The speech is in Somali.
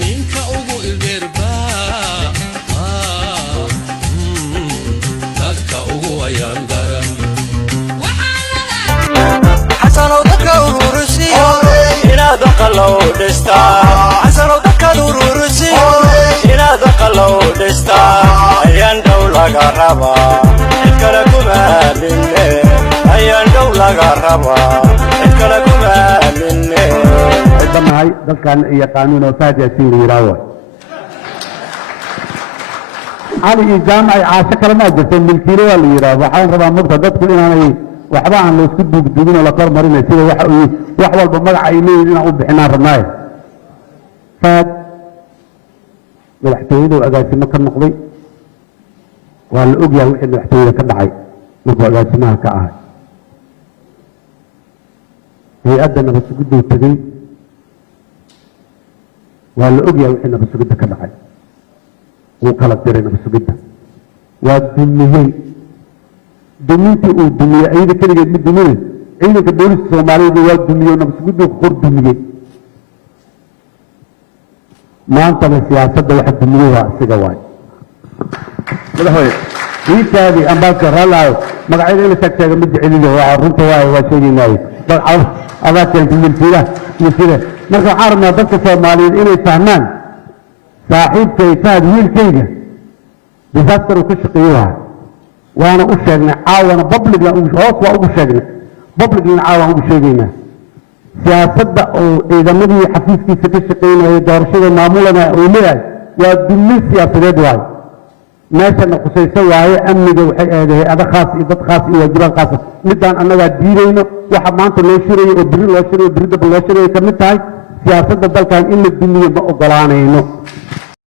ninka ugu ildeerba dadka ugu ayaan daran xasanow dadka ururisiyo inaad qalow dhistaa xasanow dadka ururisiyo inaad qalow dhistaa ayaan dhow laga rabaa cid kale kuma aaminne ayaan dhow laga rabaa cid kale kuma aaminne cidanahay dadkan iyo qaanuun oo saajaasin la yiraaho ali iyo jaamacay caasho kale ma jirto milkiilo waa la yiraaho waxaan rabaa mugta dadku inaanay waxba aan la isku duubduubin oo la kormarinay sida waxa uu wax walba magac ay leeyihiin inaan u bixinaan rabnaaye faad madaxtooyadu agaasimo ka noqday waa la ogyahay wixii madaxtooyada ka dhacay markuu agaasimaha ka ahay hay-adda nabad sugidda u tegey waa la ogyahay wixii nabad sugidda ka dhacay wuu kala diray nabad sugidda waa dumiyey dumintii uu dumiyey ayada keligeed ma dumine ciidanka booliska soomaaliyeed waa dumiyey nabad sugiddu hor dumiyey maantana siyaasadda waxa dumiyey waa asiga waay madaxweyne wiilkaadii ambaadka raallaayo magacyada ina sheeg sheega ma jecelile waa runta waaye waa sheegaynaaye adaa keentay milkiilaha milkiile marka waxaan rabnaa dadka soomaaliyeed inay fahmaan saaxiibkay faad wiilkayga disaster uu ka shaqeeyo waha waana u sheegnay caawana publicna hoos waa ugu sheegnay publicna caawan ugu sheegaynaa siyaasadda oo ciidamadii xafiiskiisa ka shaqaynayay doorashada maamulana uu leeyahay waa dumin siyaasadeed waaye meeshana khusayso waaye amniga waxay ahayd hay-ado khaas iyo dad khaas iyo waajibaad khaasa midaan annagaa diidayno waxa maanta loo shirayo oo biri loo shirayo biri daba loo shirayo ka mid tahay siyaasadda dalkan in la dumiyo ma ogolaanayno